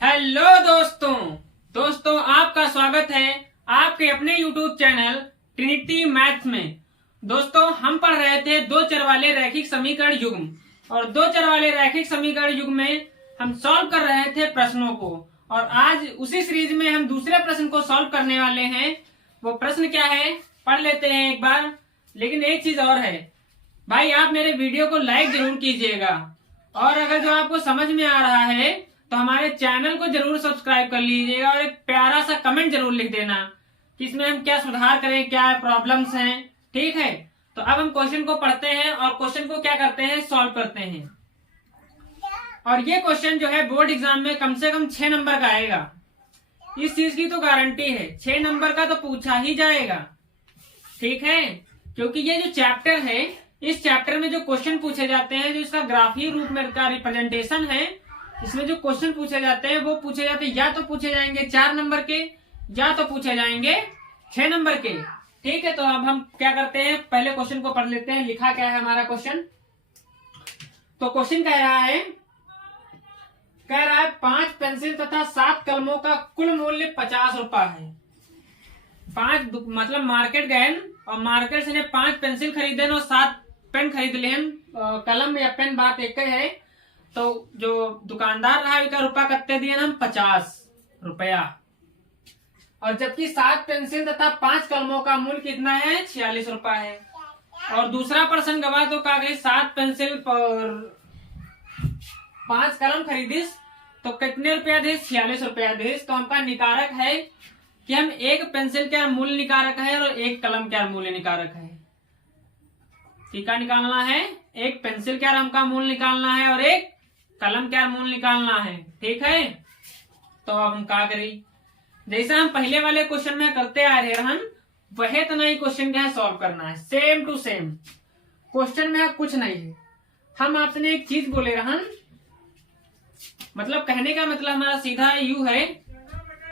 Hello दोस्तों आपका स्वागत है आपके अपने YouTube चैनल ट्रिनिटी मैथ्स में। दोस्तों हम पढ़ रहे थे दो चर वाले रैखिक समीकरण युग्म, और दो चर वाले रैखिक समीकरण युग्म में हम सॉल्व कर रहे थे प्रश्नों को। और आज उसी सीरीज में हम दूसरे प्रश्न को सॉल्व करने वाले हैं। वो प्रश्न क्या है पढ़ लेते हैं एक बार। लेकिन एक चीज और है भाई, आप मेरे वीडियो को लाइक जरूर कीजिएगा, और अगर जो आपको समझ में आ रहा है तो हमारे चैनल को जरूर सब्सक्राइब कर लीजिएगा, और एक प्यारा सा कमेंट जरूर लिख देना कि इसमें हम क्या सुधार करें, क्या प्रॉब्लम्स हैं। ठीक है, तो अब हम क्वेश्चन को पढ़ते हैं और क्वेश्चन को क्या करते हैं, सॉल्व करते हैं। और ये क्वेश्चन जो है बोर्ड एग्जाम में कम से कम 6 नंबर का आएगा, इस चीज की तो गारंटी है। 6 नंबर का तो पूछा ही जाएगा। ठीक है, क्योंकि ये जो चैप्टर है, इस चैप्टर में जो क्वेश्चन पूछे जाते हैं, जो इसका ग्राफीय रूप में का रिप्रेजेंटेशन है, इसमें जो क्वेश्चन पूछे जाते हैं वो पूछे जाते हैं या तो पूछे जाएंगे 4 नंबर के, या तो पूछे जाएंगे 6 नंबर के। ठीक है, तो अब हम क्या करते हैं, पहले क्वेश्चन को पढ़ लेते हैं। लिखा क्या है हमारा क्वेश्चन। तो क्वेश्चन कह रहा है 5 पेंसिल तथा 7 कलमों का कुल मूल्य 50 रुपया है। 5 मतलब मार्केट गए और मार्केट से 5 पेंसिल खरीदे और 7 पेन खरीद लेन। कलम या पेन बात एक ही है। तो जो दुकानदार रहा का रुपया कत्ते दिए हम 50 रुपया, और जबकि 7 पेंसिल तथा 5 कलमों का मूल्य कितना है, 46 रुपया है। और दूसरा प्रश्न गवा तो कहा गई 7 पेंसिल पर 5 कलम खरीदिस तो कितने रुपया दे, 46 रुपया दे। तो हमका निकारक है कि हम एक पेंसिल क्या मूल्य निकारक है और एक कलम क्या मूल्य निकारक है। ठीक है, निकालना है, एक पेंसिल क्या रंग का मूल्य निकालना है और एक कलम क्या मूल्य निकालना है। ठीक है, तो अब हम क्या करें, जैसा हम पहले वाले क्वेश्चन में करते आ रहे हम वह तो नहीं, क्वेश्चन क्या है सॉल्व करना है, सेम टू सेम। क्वेश्चन में कुछ नहीं है। हम आपसे एक चीज बोले रहन, मतलब कहने का मतलब हमारा सीधा यू है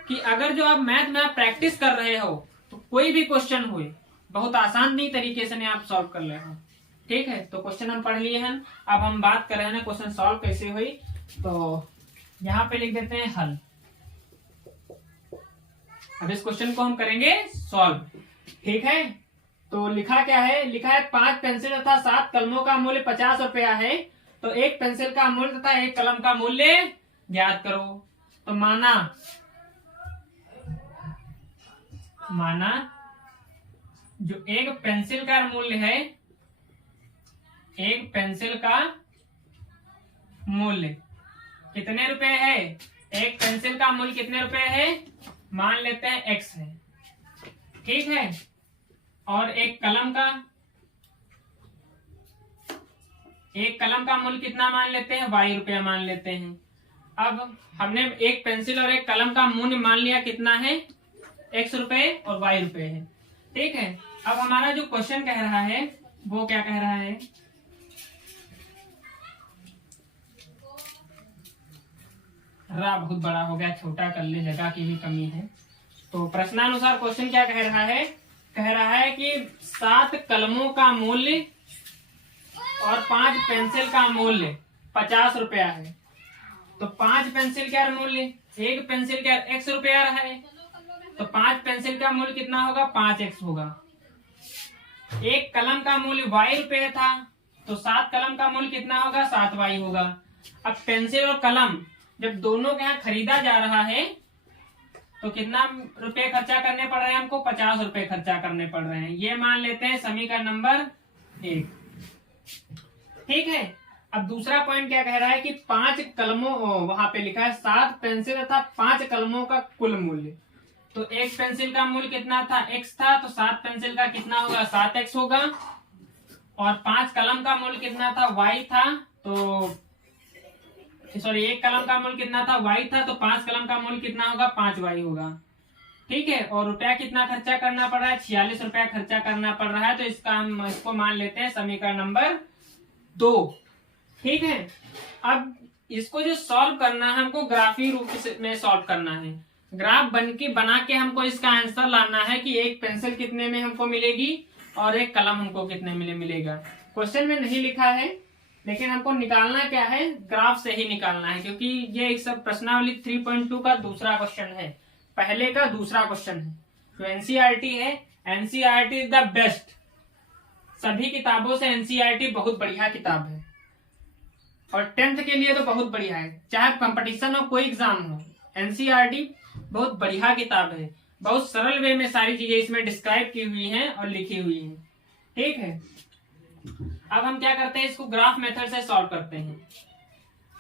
कि अगर जो आप मैथ में आप प्रैक्टिस कर रहे हो तो कोई भी क्वेश्चन हुए बहुत आसान तरीके से आप सॉल्व कर ले हो। ठीक है, तो क्वेश्चन हम पढ़ लिए हैं। अब हम बात कर रहे हैं क्वेश्चन सॉल्व कैसे हुई। तो यहाँ पे लिख देते हैं हल। अब इस क्वेश्चन को हम करेंगे सॉल्व। ठीक है, तो लिखा क्या है, लिखा है 5 पेंसिल तथा 7 कलमों का मूल्य 50 रुपया है। तो एक पेंसिल का मूल्य तथा एक कलम का मूल्य ज्ञात करो। तो माना जो एक पेंसिल का मूल्य है, एक पेंसिल का मूल्य कितने रुपए है, एक पेंसिल का मूल्य कितने रुपए है, मान लेते हैं x है। ठीक है, और एक कलम का मूल्य कितना मान लेते हैं, y रुपया मान लेते हैं। अब हमने एक पेंसिल और एक कलम का मूल्य मान लिया कितना है, x रुपए और y रुपए है। ठीक है, अब हमारा जो क्वेश्चन कह रहा है वो क्या कह रहा है, बहुत बड़ा हो गया, छोटा कर ले, जगह की भी कमी है। तो प्रश्नानुसार क्वेश्चन क्या कह रहा है, कह रहा है कि 7 कलमों का मूल्य और 5 पेंसिल का मूल्य 50 रुपया है। तो 5 पेंसिल का मूल्य, एक पेंसिल का x रुपया है, तो 5 पेंसिल का मूल्य कितना होगा, 5x होगा। एक कलम का मूल्य y रुपये था, तो 7 कलम का मूल्य कितना होगा, 7y होगा। अब पेंसिल और कलम जब दोनों के यहाँ खरीदा जा रहा है तो कितना रुपए खर्चा करने पड़ रहे हैं हमको, 50 रुपए खर्चा करने पड़ रहे हैं। ये मान लेते हैं समीकरण नंबर 1। ठीक है, अब दूसरा पॉइंट क्या कह रहा है कि 5 कलमों, वहां पे लिखा है 7 पेंसिल तथा 5 कलमों का कुल मूल्य। तो एक पेंसिल का मूल्य कितना था, x था, तो 7 पेंसिल का कितना होगा, 7x होगा। और 5 कलम का मूल्य कितना था, y था, तो सॉरी एक कलम का मूल्य कितना था, y था, तो 5 कलम का मूल्य कितना होगा, 5y होगा। ठीक है, और रुपया कितना खर्चा करना पड़ रहा है, 46 रुपया खर्चा करना पड़ रहा है। तो इसको मान लेते हैं समीकरण नंबर 2। ठीक है, अब इसको जो सॉल्व करना है हमको ग्राफीय रूप में सॉल्व करना है। ग्राफ बना के हमको इसका आंसर लाना है कि एक पेंसिल कितने में हमको मिलेगी और एक कलम हमको कितने में मिलेगा। क्वेश्चन में नहीं लिखा है, लेकिन हमको निकालना क्या है, ग्राफ से ही निकालना है, क्योंकि ये एक सब प्रश्नावली 3.2 का दूसरा क्वेश्चन है, पहले का दूसरा क्वेश्चन है। तो एनसीईआरटी है, एनसीईआरटी इज द बेस्ट, सभी किताबों से एनसीईआरटी बहुत बढ़िया किताब है, और 10th के लिए तो बहुत बढ़िया है, चाहे कंपटीशन हो कोई एग्जाम हो, एनसीईआरटी बहुत बढ़िया किताब है। बहुत सरल वे में सारी चीजें इसमें डिस्क्राइब की हुई हैं और लिखी हुई हैं। ठीक है, अब हम क्या करते हैं, इसको ग्राफ मेथड से सॉल्व करते हैं।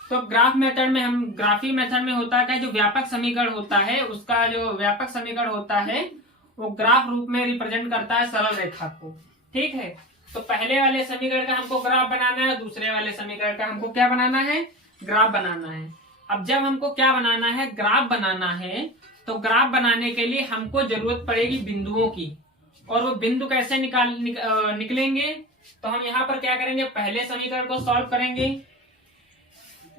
तो ग्राफ मेथड में हम, ग्राफी मेथड में होता है जो व्यापक समीकरण होता है, उसका जो व्यापक समीकरण होता है वो ग्राफ रूप में रिप्रेजेंट करता है सरल रेखा को। ठीक है, तो पहले वाले समीकरण का हमको ग्राफ बनाना है, दूसरे वाले समीकरण का हमको क्या बनाना है, ग्राफ बनाना है। अब जब हमको क्या बनाना है, ग्राफ बनाना है, तो ग्राफ बनाने के लिए हमको जरूरत पड़ेगी बिंदुओं की, और वो बिंदु कैसे निकलेंगे, तो हम यहाँ पर क्या करेंगे, पहले समीकरण को सॉल्व करेंगे,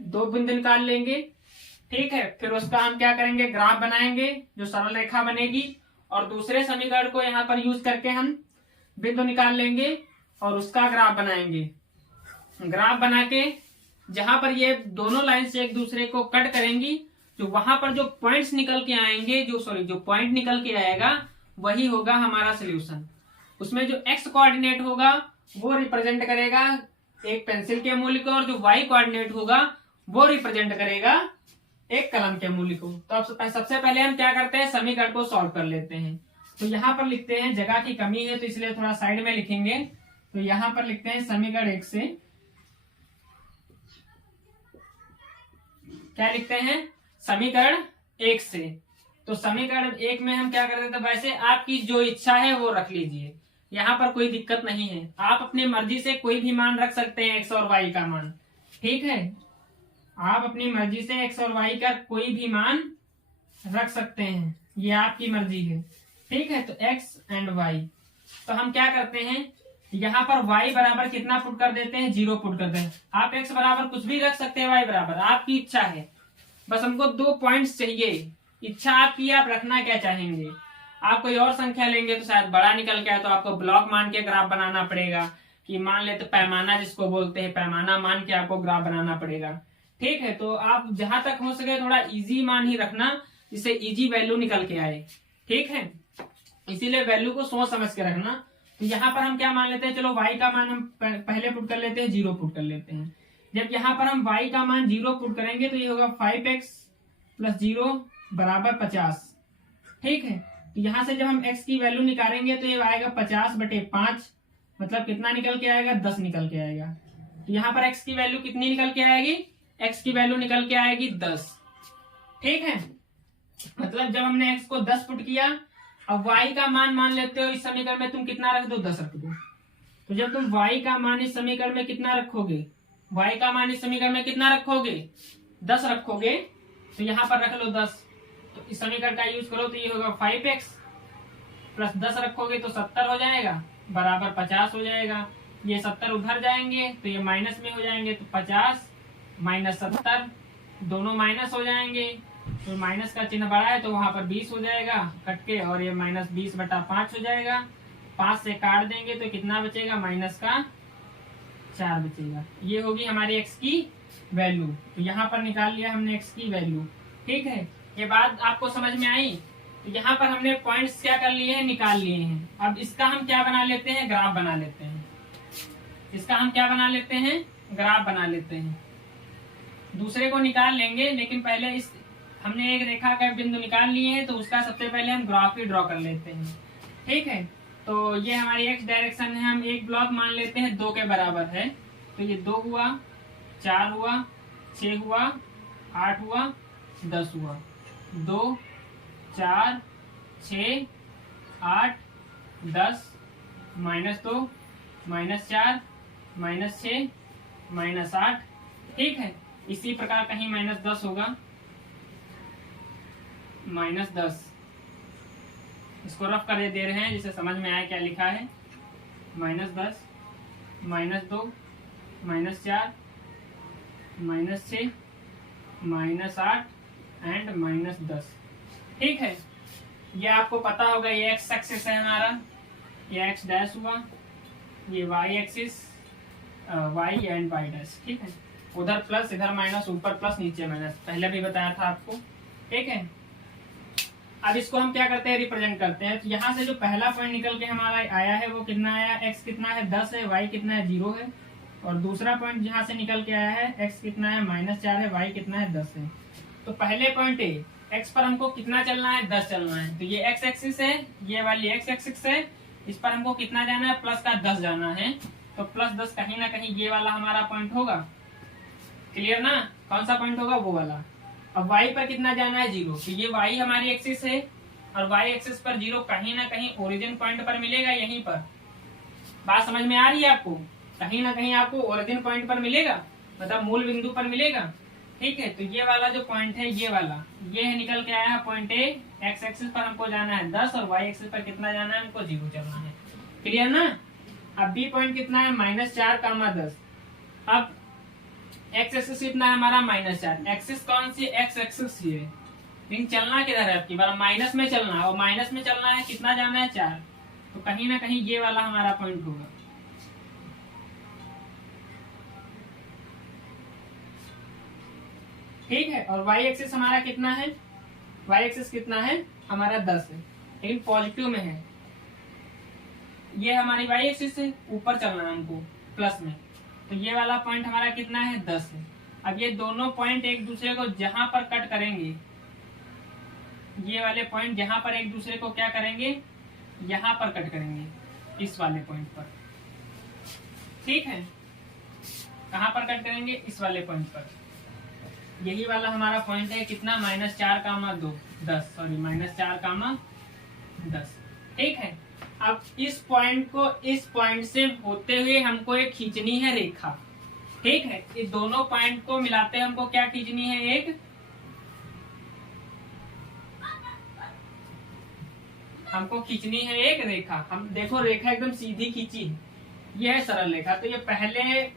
2 बिंदु निकाल लेंगे। ठीक है, फिर उसका हम क्या करेंगे, ग्राफ बनाएंगे जो सरल रेखा बनेगी, और दूसरे समीकरण को यहाँ पर यूज करके हम बिंदु निकाल लेंगे और उसका ग्राफ बनाएंगे। ग्राफ बना के जहां पर ये दोनों लाइन से एक दूसरे को कट करेंगी, जो वहां पर जो पॉइंट्स निकल के आएंगे, जो पॉइंट निकल के आएगा वही होगा हमारा सोल्यूशन। उसमें जो एक्स कोऑर्डिनेट होगा वो रिप्रेजेंट करेगा एक पेंसिल के मूल्य को, और जो वाई कोऑर्डिनेट होगा वो रिप्रेजेंट करेगा एक कलम के मूल्य को। तो अब सबसे पहले हम क्या करते हैं, समीकरण को सॉल्व कर लेते हैं। तो यहाँ पर लिखते हैं, जगह की कमी है तो इसलिए थोड़ा साइड में लिखेंगे, तो यहाँ पर लिखते हैं समीकरण 1 से, क्या लिखते हैं, समीकरण 1 से। तो समीकरण 1 में हम क्या करते थे, वैसे आपकी जो इच्छा है वो रख लीजिए, यहाँ पर कोई दिक्कत नहीं है, आप अपनी मर्जी से कोई भी मान रख सकते हैं, एक्स और वाई का मान। ठीक है, आप अपनी मर्जी से एक्स और वाई का कोई भी मान रख सकते हैं, ये आपकी मर्जी है। ठीक है, तो एक्स एंड वाई, तो हम क्या करते हैं, यहाँ पर y बराबर कितना पुट कर देते हैं, 0 पुट कर देते हैं। आप x बराबर कुछ भी रख सकते हैं, y बराबर आपकी इच्छा है, बस हमको 2 पॉइंट्स चाहिए, इच्छा आपकी, आप रखना क्या चाहेंगे। आप कोई और संख्या लेंगे तो शायद बड़ा निकल के आए, तो आपको ब्लॉक मान के ग्राफ बनाना पड़ेगा, कि मान ले तो पैमाना जिसको बोलते हैं, पैमाना मान के आपको ग्राफ बनाना पड़ेगा। ठीक है, तो आप जहां तक हो सके थोड़ा इजी मान ही रखना, जिससे इजी वैल्यू निकल के आए। ठीक है, इसीलिए वैल्यू को सोच समझ के रखना। तो यहाँ पर हम क्या मान लेते हैं, चलो y का मान हम पहले पुट कर लेते हैं, 0 पुट कर लेते हैं। जब यहाँ पर हम y का मान 0 पुट करेंगे तो ये होगा 5x + 0 = 50। ठीक है, तो यहाँ से जब हम x की वैल्यू निकालेंगे तो ये आएगा 50/5, मतलब कितना निकल के आएगा, 10 निकल के आएगा। तो यहाँ पर x की वैल्यू कितनी निकल के आएगी, x की वैल्यू निकल के आएगी 10। ठीक है, मतलब जब हमने x को 10 पुट किया, अब y का मान लेते हो इस समीकरण में तुम कितना रख दो, 10 रख दो। तो जब तुम y का मान इस समीकरण में कितना रखोगे, y का मान इस समीकरण में कितना रखोगे, 10 रखोगे, तो यहाँ पर रख लो 10। तो इस समीकरण का यूज करो तो ये होगा 5x + 10 रखोगे तो 70 हो जाएगा, बराबर 50 हो जाएगा। ये 70 उधर जाएंगे तो ये माइनस में हो जाएंगे, तो 50 - 70 दोनों माइनस हो जाएंगे, तो माइनस का चिन्ह बड़ा है तो वहां पर 20 हो जाएगा कट के, और ये -20/5 हो जाएगा। 5 से काट देंगे तो कितना बचेगा, -4 बचेगा। ये होगी हमारी x की वैल्यू। तो यहाँ पर निकाल लिया हमने x की वैल्यू। ठीक है, ये बात आपको समझ में आई। तो यहाँ पर हमने पॉइंट्स क्या कर लिए हैं, निकाल लिए हैं। अब इसका हम क्या बना लेते हैं, ग्राफ बना लेते हैं। इसका हम क्या बना लेते हैं, ग्राफ बना लेते हैं। दूसरे को निकाल लेंगे, लेकिन पहले इस हमने एक रेखा का बिंदु निकाल लिए हैं, तो उसका सबसे पहले हम ग्राफ ही ड्रॉ कर लेते हैं। ठीक है, तो ये हमारी x डायरेक्शन है, हम एक ब्लॉक मान लेते हैं 2 के बराबर है। तो ये 2 हुआ, 4 हुआ, 6 हुआ, 8 हुआ, 10 हुआ। 2 4 6 8 10 -2 -4 -6 -8। ठीक है, इसी प्रकार कहीं -10 होगा, -10। इसको रफ कर दे रहे हैं जिससे समझ में आए क्या लिखा है। -10 -2 -4 -6 -8 एंड -10। ठीक है, ये आपको पता होगा, ये x एक्सिस है हमारा, ये x डैश हुआ, ये y axis Y and Y dash, ठीक है। उधर प्लस इधर माइनस, ऊपर प्लस नीचे माइनस, पहले भी बताया था आपको, ठीक है। अब इसको हम क्या करते हैं, रिप्रेजेंट करते हैं। तो यहाँ से जो पहला पॉइंट निकल के हमारा आया है वो कितना आया, एक्स कितना है 10 है, वाई कितना है 0 है। और दूसरा पॉइंट जहाँ से निकल के आया है एक्स कितना है -4 है, वाई कितना है 10 है। तो पहले पॉइंट ए एक्स पर हमको कितना चलना है, 10 चलना है। तो ये एक्स एक्सिस है, ये वाली एक्स एक्सिस है, इस पर हमको कितना जाना है, प्लस का 10 जाना है। तो +10 कहीं ना कहीं ये वाला हमारा पॉइंट होगा, क्लियर ना। कौन सा पॉइंट होगा, वो वाला। अब y पर कितना जाना है 0, तो ये y हमारी एक्सिस है और y एक्सिस पर 0 कहीं ना कहीं ओरिजिन पॉइंट पर मिलेगा, यहीं पर। बात समझ में आ रही है आपको, कहीं ना कहीं आपको ओरिजिन पॉइंट पर मिलेगा, मतलब मूल बिंदु पर मिलेगा, ठीक है। तो ये वाला जो पॉइंट है, ये वाला, ये है निकल के आया है पॉइंट ए। एक्स एक्सिस पर हमको जाना है 10 और y एक्सिस पर कितना जाना है, हमको 0 चलना है, क्लियर ना। अब बी पॉइंट कितना है, -4, 10। अब एक्स एक्सिस कितना है हमारा, -4। एक्सिस कौन सी, एक्स एक्सिस ये, लेकिन चलना किधर है, आपकी बार माइनस में चलना है, और माइनस में चलना है, कितना जाना है 4। तो कहीं ना कहीं ये वाला हमारा पॉइंट होगा, ठीक है। और y एक्सिस हमारा कितना है, y एक्सिस कितना है हमारा 10 है, लेकिन पॉजिटिव में है। ये हमारी y एक्सिस है, ऊपर चलना है हमको प्लस में। तो ये वाला पॉइंट हमारा कितना है, 10 है। अब ये दोनों पॉइंट एक दूसरे को जहां पर कट करेंगे, ये वाले पॉइंट जहां पर एक दूसरे को क्या करेंगे, यहाँ पर कट करेंगे, इस वाले पॉइंट पर, ठीक है। कहां पर कट करेंगे, इस वाले पॉइंट पर। यही वाला हमारा पॉइंट है कितना, -4, 10, सॉरी -4, 10, ठीक है। अब इस पॉइंट को इस पॉइंट से होते हुए हमको एक खींचनी है रेखा, ठीक है। ये दोनों पॉइंट को मिलाते हमको क्या खींचनी है, एक हमको खींचनी है एक रेखा। हम देखो रेखा एकदम सीधी खींची है, ये है सरल रेखा। तो ये पहले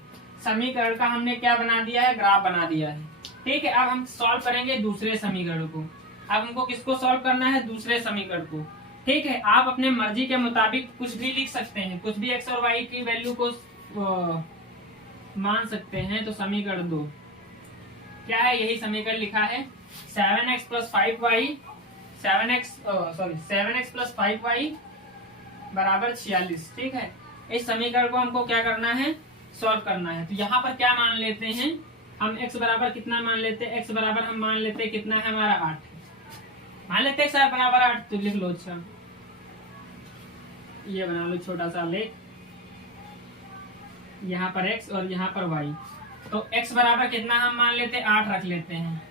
समीकरण का हमने क्या बना दिया है, ग्राफ बना दिया है, ठीक है। अब हम सॉल्व करेंगे दूसरे समीकरण को। अब हमको किसको सॉल्व करना है, दूसरे समीकरण को, ठीक है। आप अपने मर्जी के मुताबिक कुछ भी लिख सकते हैं, कुछ भी एक्स और वाई की वैल्यू को मान सकते हैं। तो समीकरण 2 क्या है, यही समीकरण लिखा है, 7x + 5y 7x + 5y = 46, ठीक है। इस समीकरण को हमको क्या करना है, सॉल्व करना है। तो यहाँ पर क्या मान लेते हैं हम, x बराबर कितना मान लेते हैं, x बराबर हम मान लेते हैं कितना है हमारा 8 मान लेते हैं, x बराबर 8। तो लिख लो, अच्छा ये बना लो छोटा सा लेख, यहाँ पर x और यहाँ पर y। तो x बराबर कितना हम मान लेते हैं, 8 रख लेते हैं।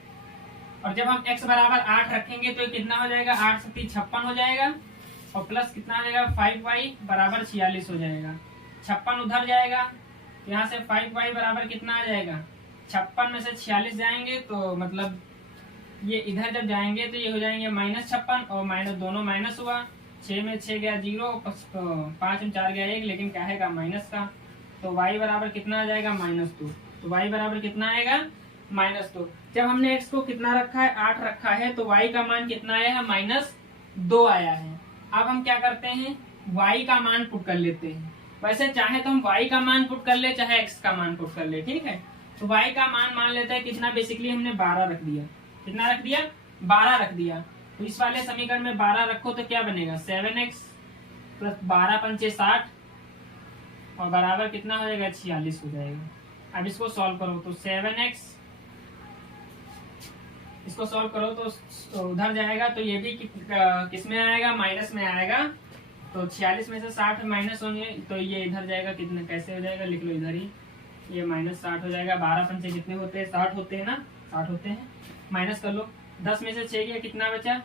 और जब हम x बराबर 8 रखेंगे तो कितना हो जाएगा, 8 × 3 = 56 हो जाएगा, और प्लस कितना आ जाएगा, 5y = 46 हो जाएगा। 56 उधर जाएगा, यहाँ से 5y बराबर कितना आ जाएगा, 56 में से 46 जाएंगे तो मतलब ये इधर जब जाएंगे तो ये हो जाएंगे -56 और माइनस, दोनों माइनस हुआ, 6 में 6 गया 0, 5 में 4 गया 1, लेकिन क्या है माइनस का। तो y बराबर कितना आ जाएगा, -2। तो y बराबर कितना आएगा, -2। जब हमने x को कितना रखा है, 8 रखा है, तो y का मान कितना आया है, -2 आया है। अब हम क्या करते हैं, y का मान पुट कर लेते हैं। वैसे चाहे तो हम y का मान पुट कर ले, चाहे x का मान पुट कर ले, ठीक है। तो y का मान लेते हैं कितना, बेसिकली हमने 12 रख दिया। कितना रख दिया, 12 रख दिया। तो इस वाले समीकरण में 12 रखो तो क्या बनेगा, 7x + 12 × 5 = 60 और बराबर कितना हो जाएगा, 46 हो जाएगा। अब इसको सॉल्व करो तो 7x, इसको सॉल्व करो तो उधर जाएगा, तो ये भी किस में आएगा, माइनस में आएगा। तो 46 में से 60 माइनस होंगे, तो ये इधर जाएगा, कितना कैसे हो जाएगा, लिख लो इधर ही, ये -60 हो जाएगा। 12 पंचे कितने होते हैं, 60 होते हैं ना, 60 होते हैं, माइनस कर लो। 10 में से 6 गया, कितना बचा,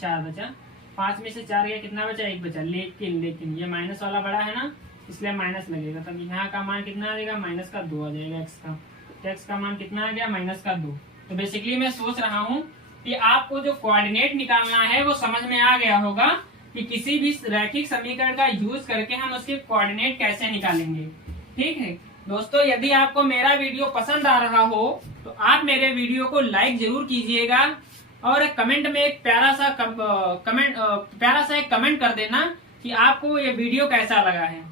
4 बचा। 5 में से 4 गया, कितना बचा, 1 बचा। लेकिन ये माइनस वाला बड़ा है ना, इसलिए माइनस लगेगा। तब यहाँ का मान कितना आ जाएगा, -2 आ जाएगा x का। तो x का मान कितना आ गया, -2। तो बेसिकली मैं सोच रहा हूँ कि आपको जो कोऑर्डिनेट निकालना है वो समझ में आ गया होगा कि किसी भी रैखिक समीकरण का यूज करके हम उसके कोऑर्डिनेट कैसे निकालेंगे, ठीक है। दोस्तों, यदि आपको मेरा वीडियो पसंद आ रहा हो तो आप मेरे वीडियो को लाइक जरूर कीजिएगा और कमेंट में एक प्यारा सा एक कमेंट कर देना कि आपको ये वीडियो कैसा लगा है।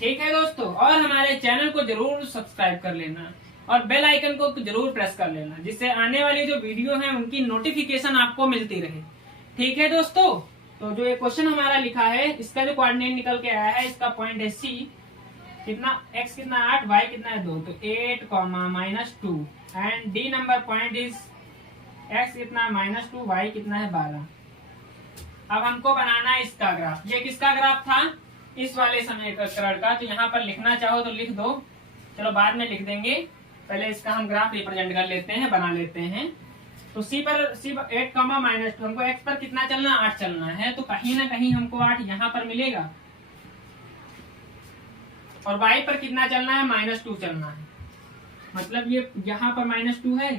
ठीक है दोस्तों, और हमारे चैनल को जरूर सब्सक्राइब कर लेना और बेल आइकन को जरूर प्रेस कर लेना, जिससे आने वाली जो वीडियो है उनकी नोटिफिकेशन आपको मिलती रहे। ठीक है दोस्तों, तो जो ये क्वेश्चन हमारा लिखा है इसका जो कोऑर्डिनेट निकल के आया है, इसका पॉइंट है सी, कितना x कितना 8, y कितना है 2, तो 8 -2 and D number point is x कितना -2, y कितना है 12। अब हमको बनाना है इसका ग्राफ। ये किसका ग्राफ था? इस वाले समीकरण का। तो यहाँ पर लिखना चाहो तो लिख दो, चलो बाद में लिख देंगे, पहले इसका हम ग्राफ रिप्रेजेंट कर लेते हैं, बना लेते हैं। तो C पर 8 -2, हमको x पर कितना चलना, 8 चलना है, तो कहीं ना कहीं हमको 8 यहाँ पर मिलेगा, और y पर कितना चलना है, -2 चलना है। मतलब ये यहाँ पर -2 है,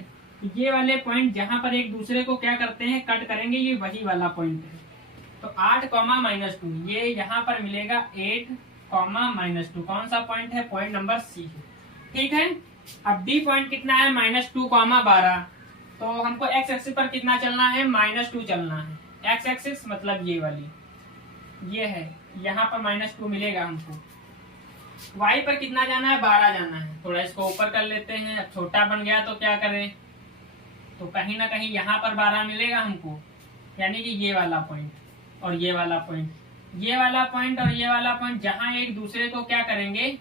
ये वाले पॉइंट जहां पर एक दूसरे को क्या करते हैं, कट करेंगे, ये वही वाला पॉइंट है। तो 8 -2 ये यहाँ पर मिलेगा 8 -2, कौन सा पॉइंट है, पॉइंट नंबर सी है। ठीक है, अब डी पॉइंट कितना है, -2, 12, तो हमको x एक्सिस पर कितना चलना है, -2 चलना है। x एक्सिस मतलब ये वाली, ये है, यहाँ पर -2 मिलेगा हमको। y पर कितना जाना है, 12 जाना है। थोड़ा इसको ऊपर कर लेते हैं, अब छोटा बन गया तो क्या करें, तो कहीं ना कहीं यहाँ पर 12 मिलेगा हमको, यानी कि ये वाला पॉइंट और ये वाला पॉइंट, ये वाला पॉइंट और ये वाला पॉइंट जहां एक दूसरे को क्या करेंगे,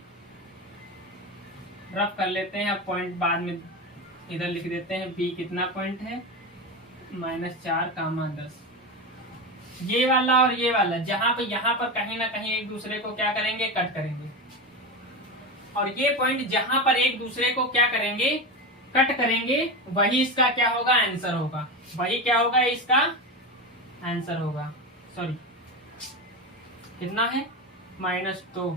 रफ कर लेते हैं। अब पॉइंट बाद में इधर लिख देते हैं, b कितना पॉइंट है, -4, 10। ये वाला और ये वाला जहां पे यहाँ पर कहीं ना कहीं एक दूसरे को क्या करेंगे, कट करेंगे, और ये पॉइंट जहां पर एक दूसरे को क्या करेंगे, कट करेंगे, वही इसका क्या होगा, आंसर होगा। वही क्या होगा, इसका आंसर होगा। सॉरी, कितना है, -2,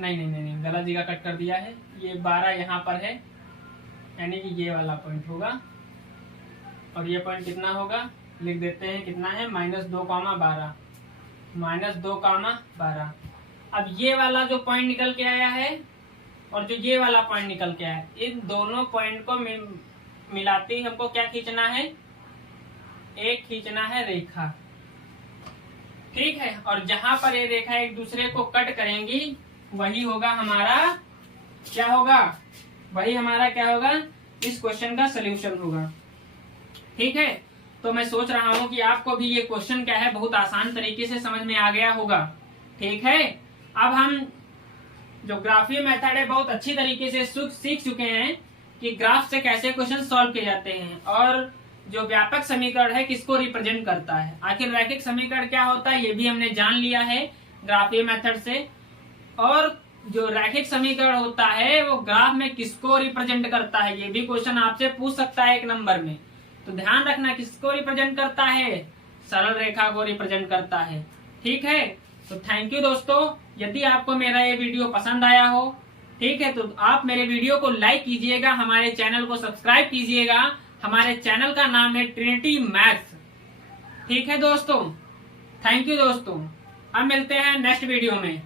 नहीं, गलत जगह कट कर दिया है। ये 12 यहाँ पर है, यानी कि ये वाला पॉइंट होगा, और ये पॉइंट कितना होगा, लिख देते हैं, कितना है, -2, 12, -2, 12। अब ये वाला जो पॉइंट निकल के आया है और जो ये वाला पॉइंट निकल के आया है, इन दोनों पॉइंट को मिलाते ही हमको क्या खींचना है, एक खींचना है रेखा। ठीक है, और जहां पर ये रेखा एक दूसरे को कट करेंगी, वही होगा हमारा क्या होगा, वही हमारा क्या होगा, इस क्वेश्चन का सलूशन होगा। ठीक है, तो मैं सोच रहा हूं कि आपको भी ये क्वेश्चन क्या है, बहुत आसान तरीके से समझ में आ गया होगा। ठीक है, अब हम जो ग्राफीय मेथड है बहुत अच्छी तरीके से सीख चुके हैं कि ग्राफ से कैसे क्वेश्चन सॉल्व किए जाते हैं, और जो व्यापक समीकरण है किसको रिप्रेजेंट करता है, आखिर रैखिक समीकरण क्या होता है, ये भी हमने जान लिया है ग्राफीय मेथड से। और जो रैखिक समीकरण होता है वो ग्राफ में किसको रिप्रेजेंट करता है, ये भी क्वेश्चन आपसे पूछ सकता है 1 नंबर में। तो ध्यान रखना, किसको रिप्रेजेंट करता है, सरल रेखा को रिप्रेजेंट करता है। ठीक है, तो थैंक यू दोस्तों। यदि आपको मेरा ये वीडियो पसंद आया हो, ठीक है, तो आप मेरे वीडियो को लाइक कीजिएगा, हमारे चैनल को सब्सक्राइब कीजिएगा। हमारे चैनल का नाम है ट्रिनिटी मैथ्स। ठीक है दोस्तों, थैंक यू दोस्तों। अब मिलते हैं नेक्स्ट वीडियो में।